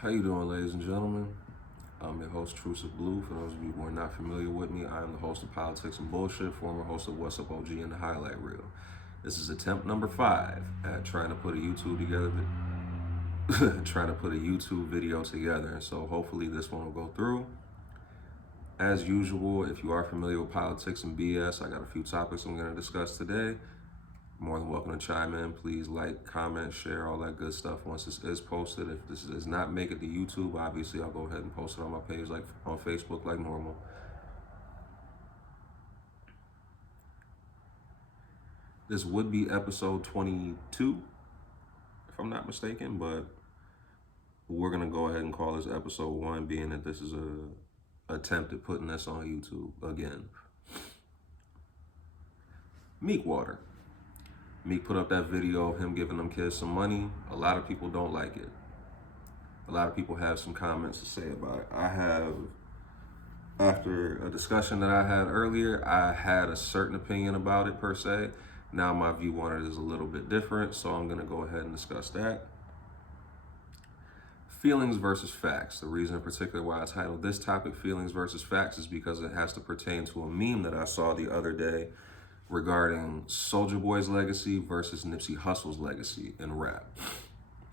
How you doing, ladies and gentlemen? I'm your host, Truce of Blue. For those of you who are not familiar with me, I am the host of Politics and Bullshit, former host of What's Up OG and the Highlight Reel. This is attempt number 5 at trying to put a YouTube video together. And so hopefully this one will go through. As usual, if you are familiar with politics and BS, I got a few topics I'm going to discuss today. More than welcome to chime in. Please like, comment, share, all that good stuff once this is posted. If this does not make it to YouTube, obviously I'll go ahead and post it on my page, like on Facebook, like normal. This would be episode 22, if I'm not mistaken, but we're gonna go ahead and call this episode 1, being that this is a attempt at putting this on YouTube again. Meek Water. Meek put up that video of him giving them kids some money. A lot of people don't like it. A lot of people have some comments to say about it. After a discussion that I had earlier, I had a certain opinion about it per se. Now my view on it is a little bit different, so I'm gonna go ahead and discuss that. Feelings versus facts. The reason in particular why I titled this topic Feelings versus Facts is because it has to pertain to a meme that I saw the other day regarding Soulja Boy's legacy versus Nipsey Hussle's legacy in rap.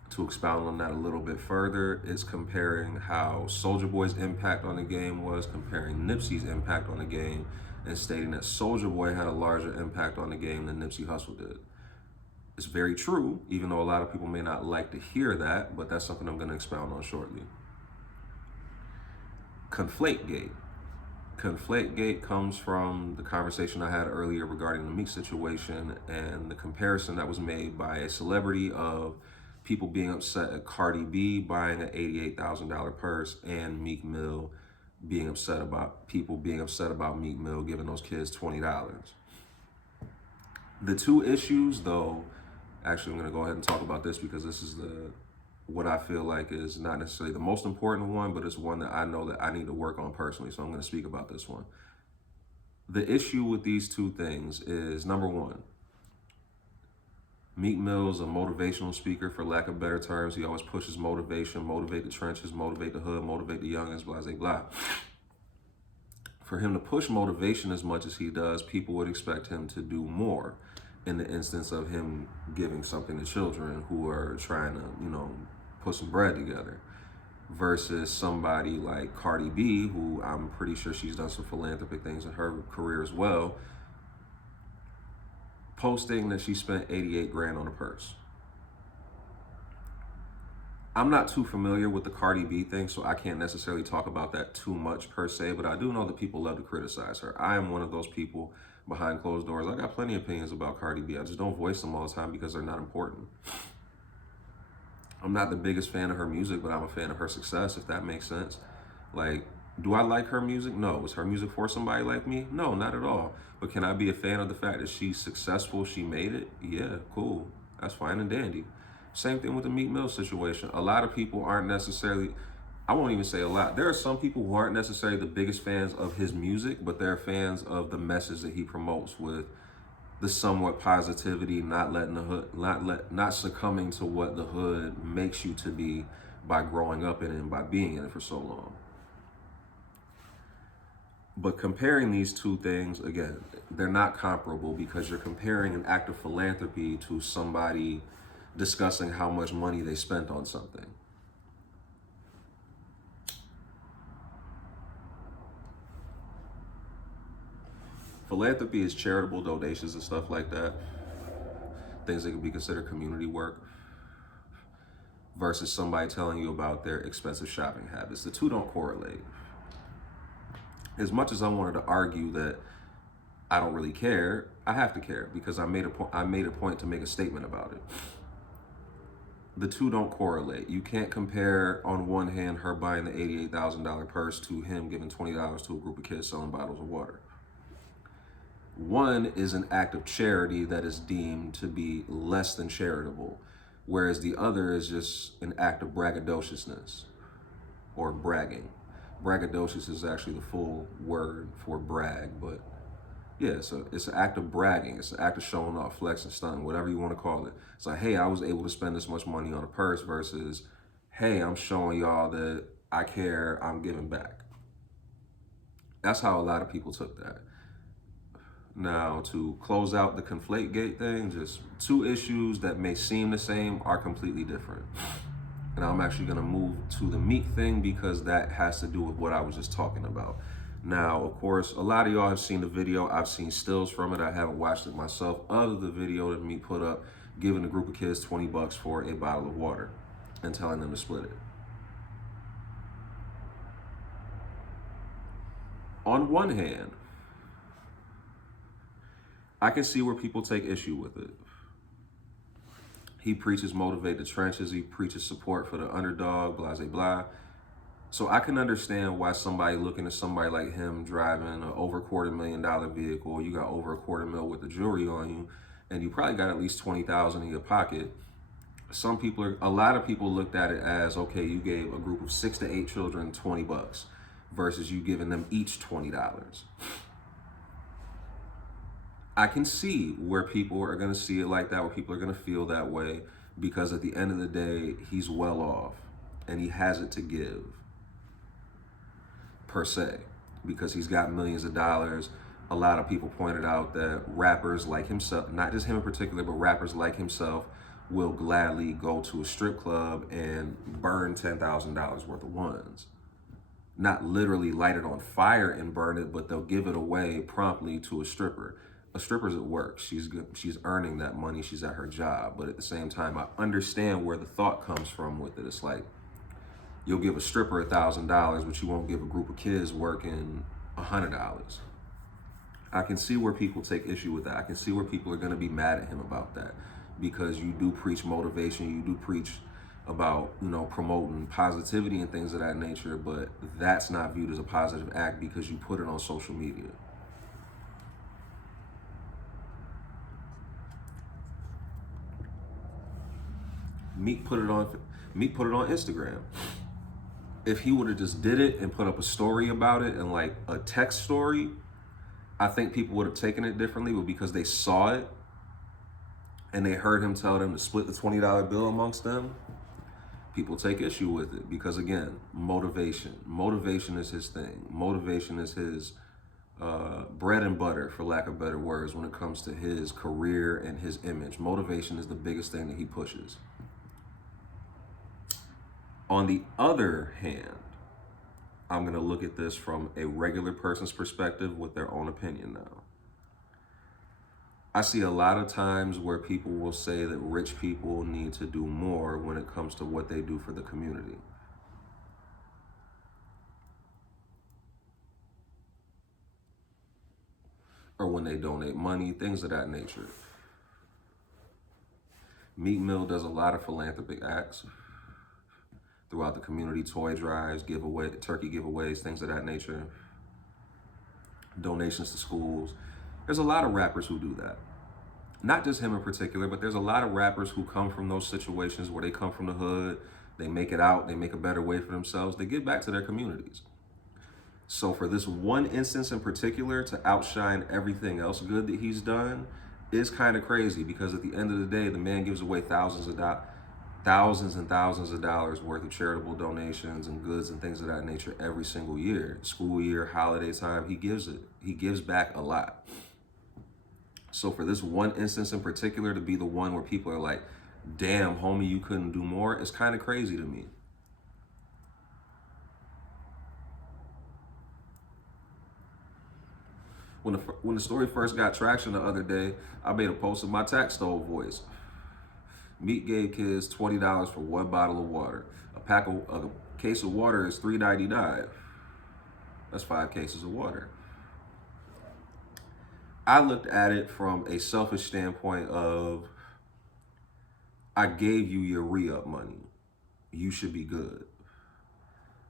To expound on that a little bit further, it's comparing how Soulja Boy's impact on the game was, comparing Nipsey's impact on the game, and stating that Soulja Boy had a larger impact on the game than Nipsey Hussle did. It's very true, even though a lot of people may not like to hear that, but that's something I'm going to expound on shortly. Conflate Gate. Conflate Gate comes from the conversation I had earlier regarding the Meek situation and the comparison that was made by a celebrity of people being upset at Cardi B buying an $88,000 purse and Meek Mill being upset about Meek Mill giving those kids $20. The two issues, though, actually I'm going to go ahead and talk about this because this is what I feel like is not necessarily the most important one, but it's one that I know that I need to work on personally. So I'm going to speak about this one. The issue with these two things is, number one, Meek Mill's a motivational speaker, for lack of better terms. He always pushes motivation, motivate the trenches, motivate the hood, motivate the youngins, blah, blah, blah. For him to push motivation as much as he does, people would expect him to do more in the instance of him giving something to children who are trying to, put some bread together, versus somebody like Cardi B, who I'm pretty sure she's done some philanthropic things in her career as well, posting that she spent 88 grand on a purse. I'm not too familiar with the Cardi B thing, so I can't necessarily talk about that too much per se, but I do know that people love to criticize her. I am one of those people behind closed doors. I got plenty of opinions about Cardi B. I just don't voice them all the time because they're not important. I'm not the biggest fan of her music, but I'm a fan of her success, if that makes sense. Like, do I like her music? No. Is her music for somebody like me? No, not at all. But can I be a fan of the fact that she's successful, she made it? Yeah, cool. That's fine and dandy. Same thing with the Meek Mill situation. A lot of people aren't necessarily, I won't even say a lot. There are some people who aren't necessarily the biggest fans of his music, but they're fans of the message that he promotes with the somewhat positivity, not letting the hood, not succumbing to what the hood makes you to be by growing up in it and by being in it for so long. But comparing these two things, again, they're not comparable because you're comparing an act of philanthropy to somebody discussing how much money they spent on something. Philanthropy is charitable donations and stuff like that, things that could be considered community work, versus somebody telling you about their expensive shopping habits. The two don't correlate. As much as I wanted to argue that I don't really care, I have to care because I made a point to make a statement about it. The two don't correlate. You can't compare, on one hand, her buying the $88,000 purse to him giving $20 to a group of kids selling bottles of water. One is an act of charity that is deemed to be less than charitable, whereas the other is just an act of braggadociousness or bragging. Braggadocious is actually the full word for brag, but yeah, so it's an act of bragging. It's an act of showing off, flexing, stunting, whatever you want to call it. It's like, hey, I was able to spend this much money on a purse versus, hey, I'm showing y'all that I care, I'm giving back. That's how a lot of people took that. Now, to close out the Conflate Gate thing, just two issues that may seem the same are completely different. And I'm actually going to move to the Meek thing because that has to do with what I was just talking about. Now, of course, a lot of y'all have seen the video. I've seen stills from it. I haven't watched it myself. Of the video that Meek put up, giving a group of kids 20 bucks for a bottle of water and telling them to split it. On one hand, I can see where people take issue with it. He preaches motivate the trenches. He preaches support for the underdog, blah, blah, blah. So I can understand why somebody looking at somebody like him driving an over $250,000 vehicle, you got over $250,000 with the jewelry on you, and you probably got at least 20,000 in your pocket. A lot of people looked at it as, okay, you gave a group of 6 to 8 children 20 bucks versus you giving them each $20. I can see where people are going to see it like that, where people are going to feel that way, because at the end of the day, he's well off and he has it to give, per se, because he's got millions of dollars. A lot of people pointed out that rappers like himself, not just him in particular, but rappers like himself will gladly go to a strip club and burn $10,000 worth of ones. Not literally light it on fire and burn it, but they'll give it away promptly to a stripper. A stripper's at work. She's earning that money. She's at her job. But at the same time, I understand where the thought comes from with it. It's like, you'll give a stripper $1,000, but you won't give a group of kids working $100. I can see where people take issue with that. I can see where people are going to be mad at him about that, because you do preach motivation. You do preach about, promoting positivity and things of that nature, but that's not viewed as a positive act because you put it on social media. Meek put it on Instagram. If he would have just did it and put up a story about it, and like a text story, I think people would have taken it differently. But because they saw it and they heard him tell them to split the $20 bill amongst them, people take issue with it. Because again, motivation is his thing. Motivation is his bread and butter, for lack of better words, when it comes to his career and his image. Motivation is the biggest thing that he pushes. On the other hand, I'm going to look at this from a regular person's perspective with their own opinion now. I see a lot of times where people will say that rich people need to do more when it comes to what they do for the community. Or when they donate money, things of that nature. Meek Mill does a lot of philanthropic acts throughout the community, toy drives, turkey giveaways, things of that nature, donations to schools. There's a lot of rappers who do that. Not just him in particular, but there's a lot of rappers who come from those situations where they come from the hood, they make it out, they make a better way for themselves, they give back to their communities. So for this one instance in particular to outshine everything else good that he's done is kind of crazy, because at the end of the day, the man gives away thousands and thousands of dollars worth of charitable donations and goods and things of that nature every single year. School year, holiday time, he gives back a lot. So for this one instance in particular to be the one where people are like, damn, homie, you couldn't do more, it's kind of crazy to me. When the story first got traction the other day, I made a post in my tax stove voice. Meek gave kids $20 for one bottle of water. A case of water is $3.99. That's 5 cases of water. I looked at it from a selfish standpoint of, I gave you your re-up money. You should be good.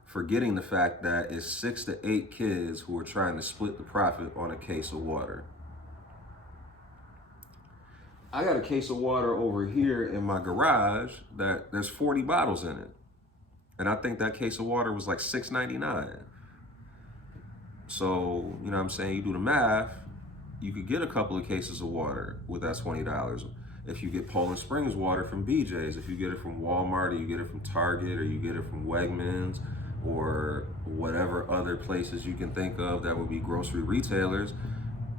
Forgetting the fact that it's 6 to 8 kids who are trying to split the profit on a case of water. I got a case of water over here in my garage that there's 40 bottles in it. And I think that case of water was like $6.99. So, you do the math, you could get a couple of cases of water with that $20. If you get Poland Springs water from BJ's, if you get it from Walmart, or you get it from Target, or you get it from Wegmans, or whatever other places you can think of that would be grocery retailers,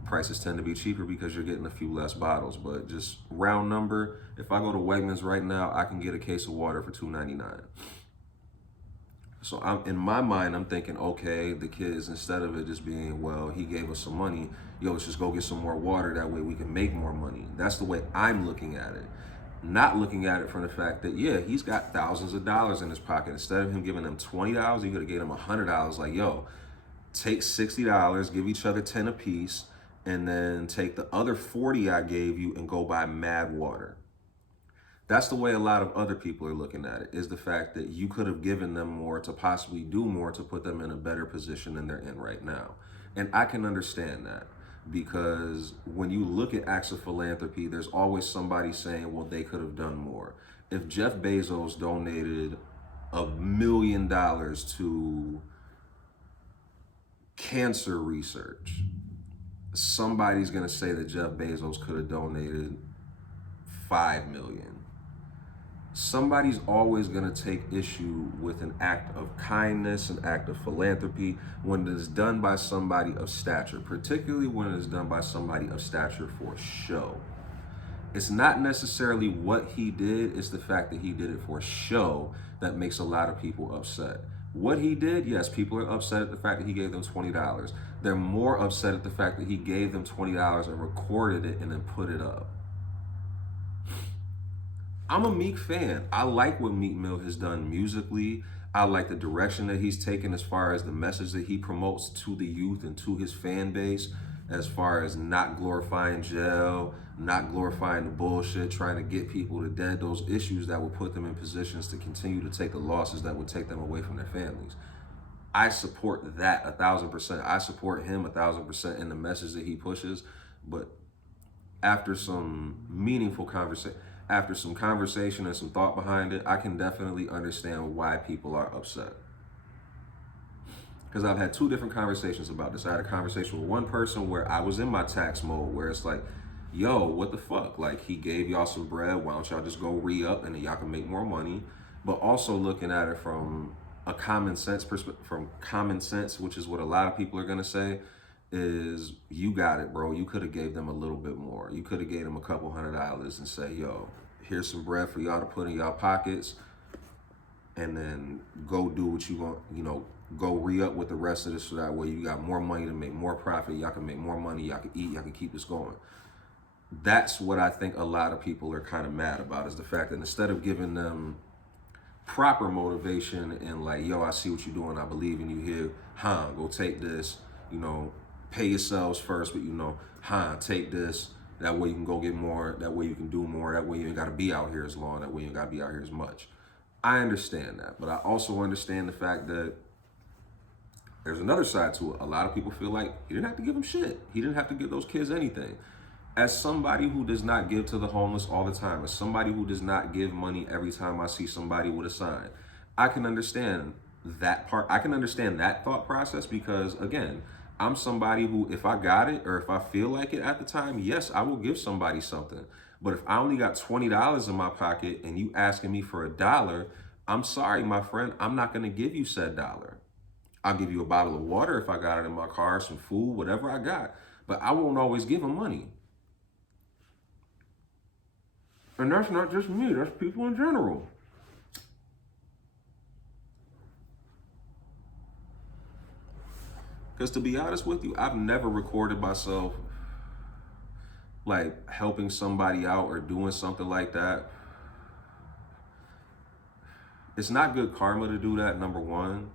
prices tend to be cheaper because you're getting a few less bottles. But just round number, if I go to Wegmans right now, I can get a case of water for $2.99. So in my mind, I'm thinking, okay, the kids, instead of it just being, well, he gave us some money, yo, let's just go get some more water. That way we can make more money. That's the way I'm looking at it. Not looking at it from the fact that, yeah, he's got thousands of dollars in his pocket. Instead of him giving them $20, he could have gave them $100. Like, yo, take $60, give each other 10 apiece, and then take the other 40 I gave you and go buy mad water. That's the way a lot of other people are looking at it, is the fact that you could have given them more to possibly do more to put them in a better position than they're in right now. And I can understand that, because when you look at acts of philanthropy, there's always somebody saying, well, they could have done more. If Jeff Bezos donated $1 million to cancer research, somebody's going to say that Jeff Bezos could have donated $5 million. Somebody's always going to take issue with an act of kindness, an act of philanthropy, when it is done by somebody of stature, particularly when it is done by somebody of stature for show. It's not necessarily what he did, it's the fact that he did it for show that makes a lot of people upset. What he did, yes, people are upset at the fact that he gave them $20. They're more upset at the fact that he gave them $20 and recorded it and then put it up. I'm a Meek fan. I like what Meek Mill has done musically. I like the direction that he's taken as far as the message that he promotes to the youth and to his fan base, as far as not glorifying jail, not glorifying the bullshit, trying to get people to dead, those issues that would put them in positions to continue to take the losses that would take them away from their families. I support that 1,000%. I support him 1,000% in the message that he pushes. But after some meaningful conversation, after some conversation and some thought behind it, I can definitely understand why people are upset. Because I've had two different conversations about this. I had a conversation with one person where I was in my tax mode, where it's like, yo, what the fuck? Like, he gave y'all some bread, why don't y'all just go re-up and then y'all can make more money? But also looking at it from a common sense perspective, from common sense, which is what a lot of people are gonna say, is you got it, bro. You could have gave them a little bit more. You could have gave them a couple $100 and say, yo, here's some bread for y'all to put in y'all pockets, and then go do what you want, go re-up with the rest of this, so that way you got more money to make more profit, y'all can make more money, y'all can eat, y'all can keep this going. That's what I think a lot of people are kind of mad about, is the fact that instead of giving them proper motivation and like, yo, I see what you're doing, I believe in you here, go take this, pay yourselves first, but take this, that way you can go get more, that way you can do more, that way you ain't got to be out here as long, that way you ain't got to be out here as much. I understand that, but I also understand the fact that there's another side to it. A lot of people feel like he didn't have to give them shit. He didn't have to give those kids anything. As somebody who does not give to the homeless all the time, as somebody who does not give money every time I see somebody with a sign, I can understand that part. I can understand that thought process, because again, I'm somebody who, if I got it or if I feel like it at the time, yes, I will give somebody something. But if I only got $20 in my pocket and you asking me for $1, I'm sorry, my friend, I'm not going to give you said dollar. I'll give you a bottle of water if I got it in my car, some food, whatever I got. But I won't always give them money. And that's not just me, that's people in general. Because to be honest with you, I've never recorded myself like helping somebody out or doing something like that. It's not good karma to do that, number one,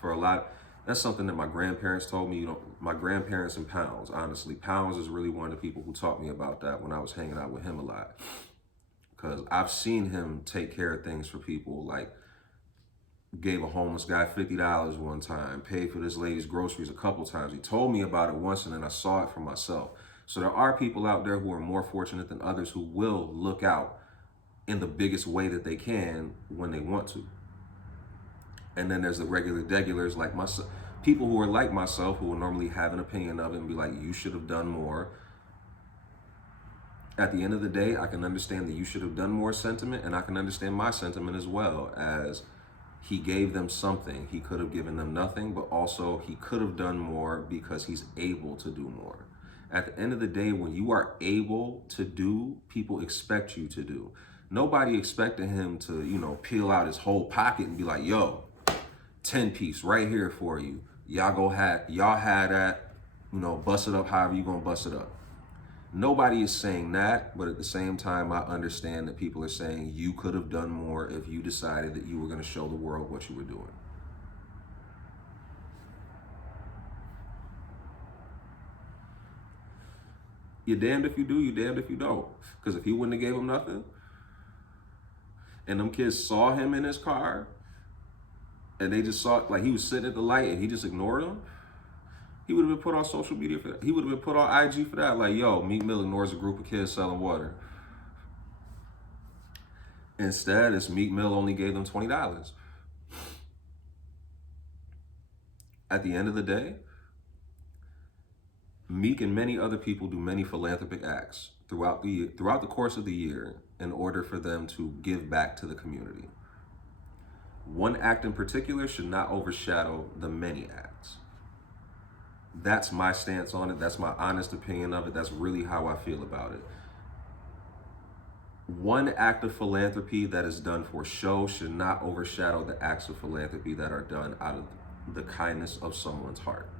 for a lot. That's something that my grandparents told me. My grandparents and Pounds, honestly. Pounds is really one of the people who taught me about that when I was hanging out with him a lot. Because I've seen him take care of things for people, like gave a homeless guy $50 one time, paid for this lady's groceries a couple times. He told me about it once, and then I saw it for myself. So there are people out there who are more fortunate than others who will look out in the biggest way that they can when they want to. And then there's the regular degulars like myself, people who are like myself, who will normally have an opinion of it and be like, you should have done more. At the end of the day, I can understand that you should have done more sentiment, and I can understand my sentiment as well, as he gave them something. He could have given them nothing, but also he could have done more because he's able to do more. At the end of the day, when you are able to do, people expect you to do. Nobody expected him to, peel out his whole pocket and be like, yo, 10 piece right here for you. Y'all had that, bust it up however you gonna bust it up. Nobody is saying that, but at the same time, I understand that people are saying you could have done more if you decided that you were going to show the world what you were doing. You're damned if you do, you're damned if you don't. Because if he wouldn't have gave him nothing, and them kids saw him in his car, and they just saw, like, he was sitting at the light and he just ignored them, he would have been put on social media for that. He would have been put on IG for that. Like, yo, Meek Mill ignores a group of kids selling water. Instead, it's Meek Mill only gave them $20. At the end of the day, Meek and many other people do many philanthropic acts throughout the course of the year in order for them to give back to the community. One act in particular should not overshadow the many acts. That's my stance on it. That's my honest opinion of it. That's really how I feel about it. One act of philanthropy that is done for show should not overshadow the acts of philanthropy that are done out of the kindness of someone's heart.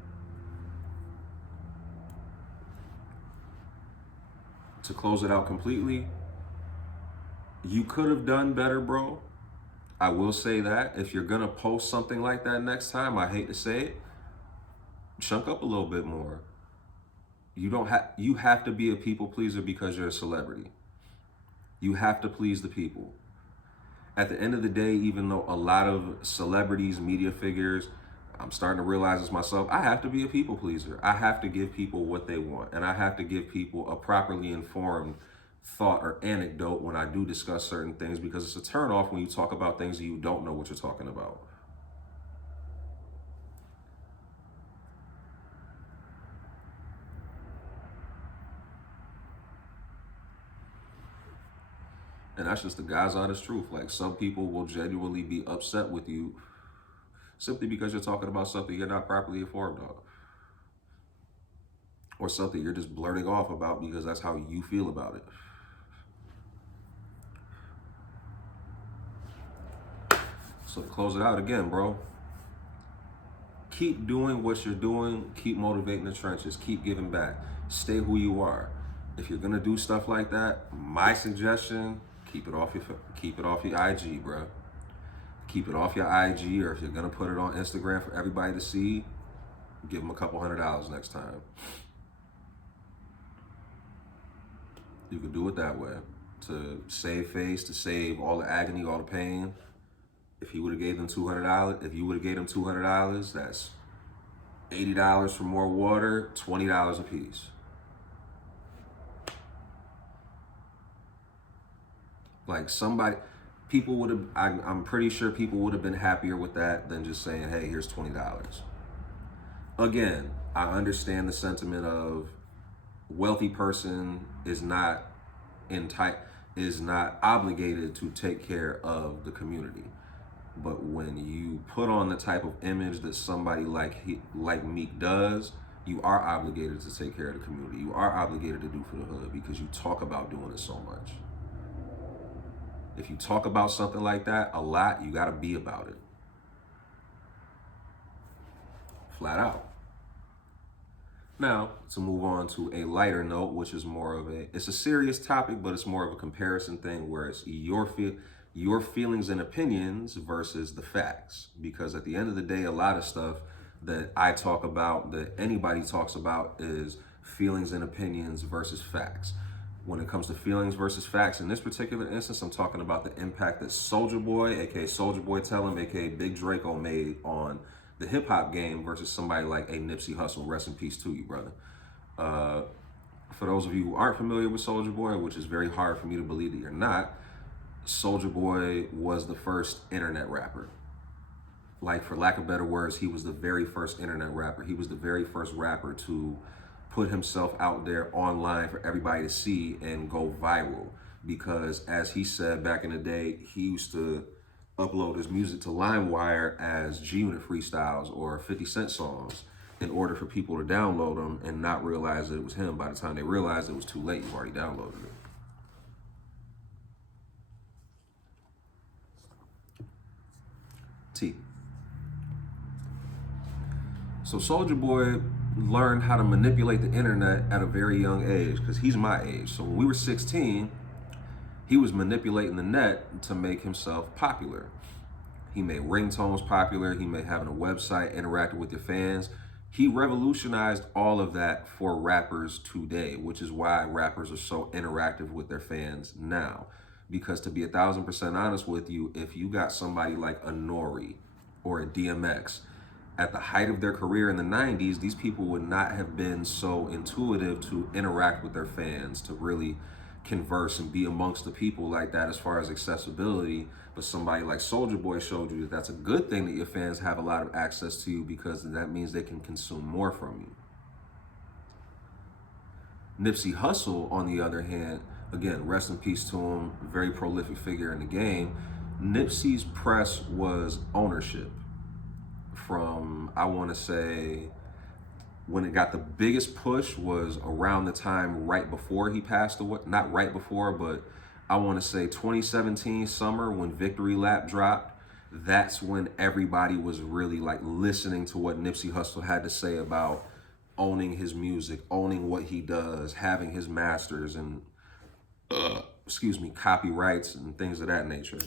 To close it out completely, you could have done better, bro. I will say that. If you're gonna post something like that next time, I hate to say it, chunk up a little bit more. You have to be a people pleaser because you're a celebrity. You have to please the people. At the end of the day, even though a lot of celebrities, media figures, I'm starting to realize this myself, I have to be a people pleaser. I have to give people what they want, and I have to give people a properly informed thought or anecdote when I do discuss certain things, because it's a turnoff when you talk about things that you don't know what you're talking about. And that's just the God's honest truth. Like, some people will genuinely be upset with you simply because you're talking about something you're not properly informed of, or something you're just blurting off about because that's how you feel about it. So to close it out again, bro, keep doing what you're doing. Keep motivating the trenches. Keep giving back. Stay who you are. If you're gonna do stuff like that, my suggestion: keep it off your IG, bro. Keep it off your IG, or if you're gonna put it on Instagram for everybody to see, give them a couple $100 next time. You can do it that way, to save face, to save all the agony, all the pain. If he would have gave them $200, if you would have gave them $200, that's $80 for more water, $20 a piece. Like, people would have, I'm pretty sure people would have been happier with that than just saying, hey, here's $20. Again, I understand the sentiment of wealthy person is not obligated to take care of the community. But when you put on the type of image that somebody like Meek does, you are obligated to take care of the community. You are obligated to do for the hood because you talk about doing it so much. If you talk about something like that a lot, you got to be about it. Flat out. Now, to move on to a lighter note, which is it's a serious topic, but it's more of a comparison thing where it's your feelings and opinions versus the facts. Because at the end of the day, a lot of stuff that I talk about, that anybody talks about, is feelings and opinions versus facts. When it comes to feelings versus facts, in this particular instance, I'm talking about the impact that Soulja Boy, aka Soulja Boy Tell Him, aka Big Draco, made on the hip hop game versus somebody like a Nipsey Hussle. Rest in peace to you, brother. For those of you who aren't familiar with Soulja Boy, which is very hard for me to believe that you're not, Soulja Boy was the first internet rapper. Like, for lack of better words, he was the very first internet rapper. He was the very first rapper to put himself out there online for everybody to see and go viral. Because as he said back in the day, he used to upload his music to LimeWire as G-Unit freestyles or 50 Cent songs in order for people to download them and not realize that it was him. By the time they realized, it was too late. You've already downloaded it. T. So Soulja Boy learned how to manipulate the internet at a very young age, because he's my age. So when we were 16, he was manipulating the net to make himself popular. He made ringtones popular. He made having a website, interacting with your fans. He revolutionized all of that for rappers today, which is why rappers are so interactive with their fans now. Because to be 1,000% honest with you, if you got somebody like a Nori or a DMX, at the height of their career in the 90s, these people would not have been so intuitive to interact with their fans, to really converse and be amongst the people like that as far as accessibility. But somebody like Soulja Boy showed you that that's a good thing, that your fans have a lot of access to you, because that means they can consume more from you. Nipsey Hussle, on the other hand, again, rest in peace to him, very prolific figure in the game. Nipsey's press was ownership. From, I want to say, when it got the biggest push was around the time right before he passed away. Not right before, but I want to say 2017 summer, when Victory Lap dropped. That's when everybody was really like listening to what Nipsey Hussle had to say about owning his music, owning what he does, having his masters and copyrights and things of that nature.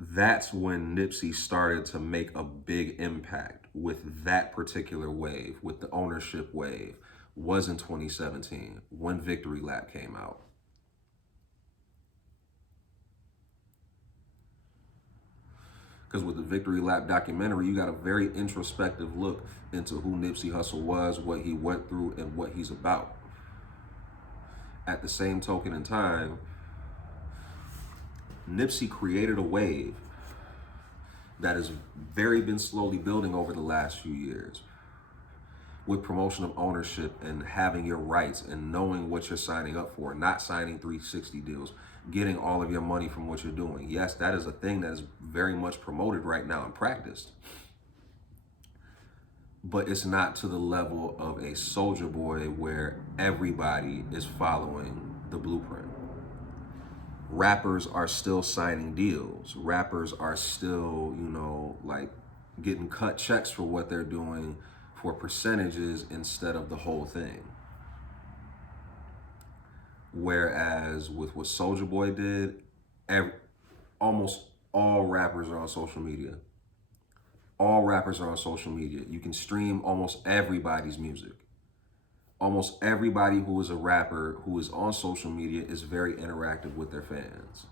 That's when Nipsey started to make a big impact with that particular wave, with the ownership wave, was in 2017 when Victory Lap came out. Because with the Victory Lap documentary, you got a very introspective look into who Nipsey Hussle was, what he went through, and what he's about. At the same token in time, Nipsey created a wave that has been slowly building over the last few years, with promotion of ownership and having your rights and knowing what you're signing up for, not signing 360 deals, getting all of your money from what you're doing. Yes, that is a thing that is very much promoted right now and practiced, but it's not to the level of a Soulja Boy where everybody is following the blueprint. Rappers are still signing deals. Rappers are still, like getting cut checks for what they're doing for percentages instead of the whole thing. Whereas with what Soulja Boy did, almost all rappers are on social media. All rappers are on social media. You can stream almost everybody's music. Almost everybody who is a rapper who is on social media is very interactive with their fans.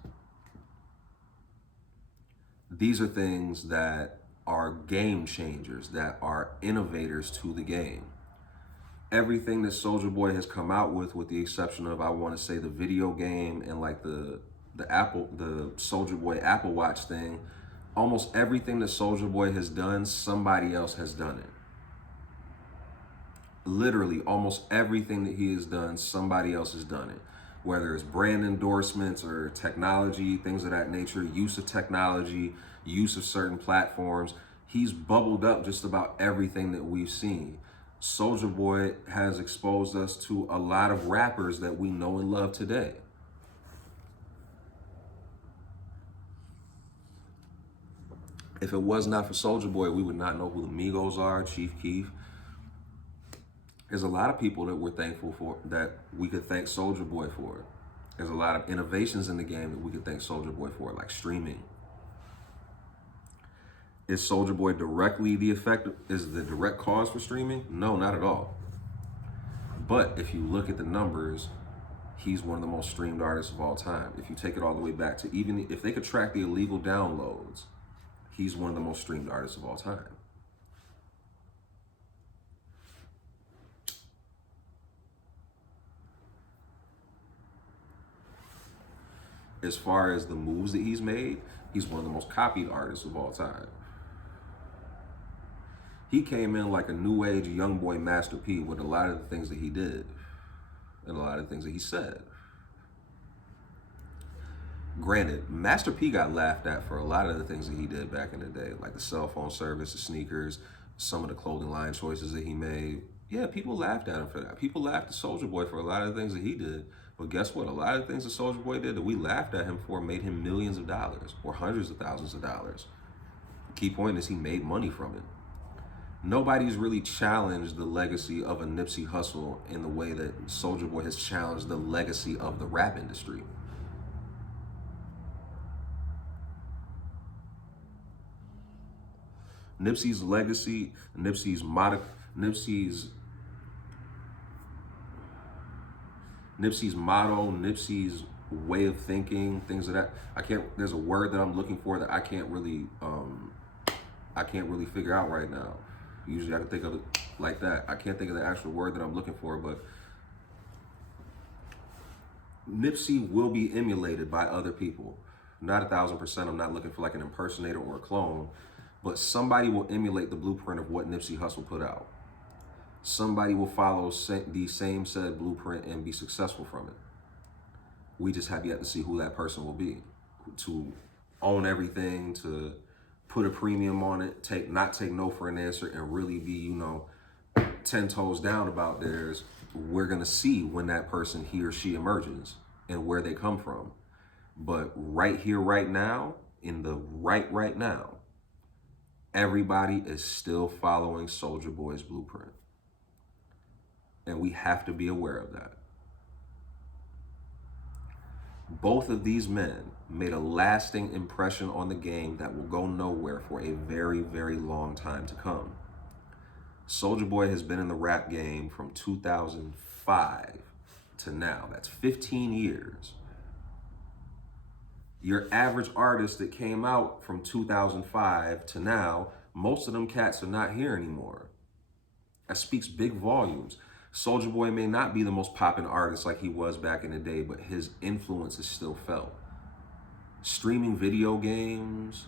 These are things that are game changers, that are innovators to the game. Everything that Soulja Boy has come out with the exception of, I want to say, the video game and like the Soulja Boy Apple Watch thing, almost everything that Soulja Boy has done, somebody else has done it. Literally, almost everything that he has done, somebody else has done it. Whether it's brand endorsements or technology, things of that nature, use of technology, use of certain platforms, he's bubbled up just about everything that we've seen. Soulja Boy has exposed us to a lot of rappers that we know and love today. If it was not for Soulja Boy, we would not know who the Migos are, Chief Keef. There's a lot of people that we're thankful for, that we could thank Soulja Boy for. There's a lot of innovations in the game that we could thank Soulja Boy for, like streaming. Is Soulja Boy is the direct cause for streaming? No, not at all. But if you look at the numbers, he's one of the most streamed artists of all time. If you take it all the way back to, even if they could track the illegal downloads, he's one of the most streamed artists of all time. As far as the moves that he's made, he's one of the most copied artists of all time. He came in like a new age young boy Master P with a lot of the things that he did and a lot of the things that he said. Granted, Master P got laughed at for a lot of the things that he did back in the day, like the cell phone service, the sneakers, some of the clothing line choices that he made. Yeah, people laughed at him for that. People laughed at Soulja Boy for a lot of the things that he did. But guess what? A lot of the things that Soulja Boy did that we laughed at him for made him millions of dollars or hundreds of thousands of dollars. The key point is he made money from it. Nobody's really challenged the legacy of a Nipsey Hussle in the way that Soulja Boy has challenged the legacy of the rap industry. Nipsey's legacy, Nipsey's motto, Nipsey's way of thinking, things of that. There's a word that I'm looking for that I can't really figure out right now. Usually I can think of it like that. I can't think of the actual word that I'm looking for, but Nipsey will be emulated by other people. Not 1,000%. I'm not looking for like an impersonator or a clone, but somebody will emulate the blueprint of what Nipsey Hussle put out. Somebody will follow the same said blueprint and be successful from it. We just have yet to see who that person will be. To own everything, to put a premium on it, not take no for an answer, and really be, 10 toes down about theirs. We're gonna see when that person, he or she, emerges and where they come from. But right here, right now, right now, everybody is still following Soulja Boy's blueprint. And we have to be aware of that. Both of these men made a lasting impression on the game that will go nowhere for a very, very long time to come. Soulja Boy has been in the rap game from 2005 to now. That's 15 years. Your average artist that came out from 2005 to now, most of them cats are not here anymore. That speaks big volumes. Soulja Boy may not be the most poppin' artist like he was back in the day, but his influence is still felt. Streaming video games,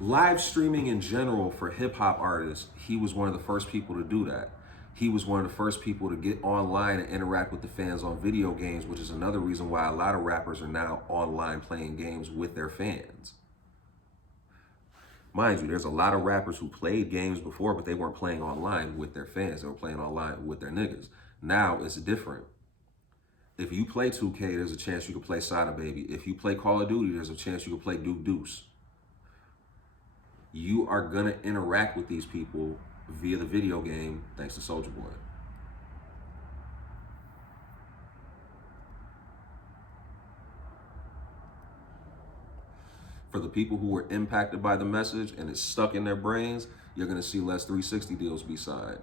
live streaming in general for hip hop artists, he was one of the first people to do that. He was one of the first people to get online and interact with the fans on video games, which is another reason why a lot of rappers are now online playing games with their fans. Mind you, there's a lot of rappers who played games before, but they weren't playing online with their fans. They were playing online with their niggas. Now it's different. If you play 2K, there's a chance you can play Sada Baby. If you play Call of Duty, there's a chance you can play Duke Deuce. You are gonna interact with these people via the video game thanks to Soulja Boy. For the people who were impacted by the message and it's stuck in their brains, you're gonna see less 360 deals be signed.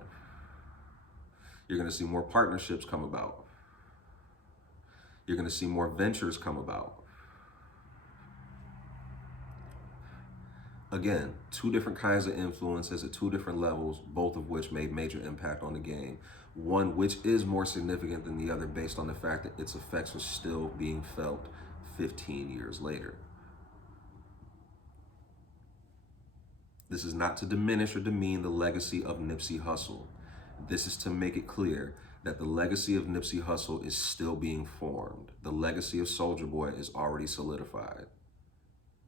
You're gonna see more partnerships come about. You're gonna see more ventures come about. Again, two different kinds of influences at two different levels, both of which made major impact on the game. One which is more significant than the other based on the fact that its effects are still being felt 15 years later. This is not to diminish or demean the legacy of Nipsey Hussle. This is to make it clear that the legacy of Nipsey Hussle is still being formed. The legacy of Soulja Boy is already solidified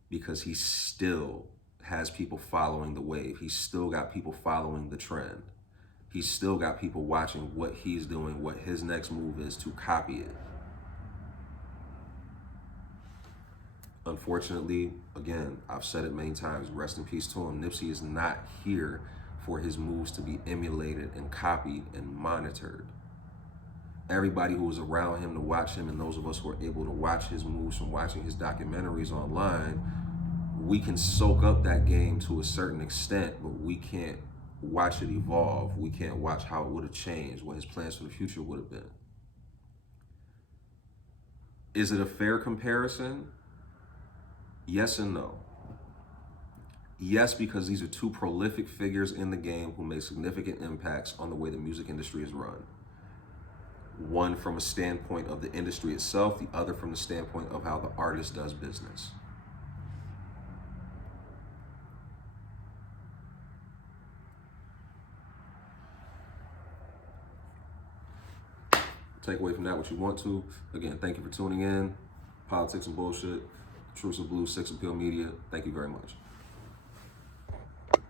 because he still has people following the wave. He's still got people following the trend. He's still got people watching what he's doing, what his next move is to copy it. Unfortunately, again, I've said it many times, rest in peace to him. Nipsey is not here for his moves to be emulated and copied and monitored. Everybody who was around him to watch him, and those of us who are able to watch his moves from watching his documentaries online, we can soak up that game to a certain extent, but we can't watch it evolve. We can't watch how it would have changed, what his plans for the future would have been. Is it a fair comparison? Yes and no. Yes, because these are two prolific figures in the game who made significant impacts on the way the music industry is run. One from a standpoint of the industry itself, the other from the standpoint of how the artist does business. take away from that what you want to. Again, thank you for tuning in. Politics and Bullshit, Truth of Blue, Six Appeal Media. Thank you very much.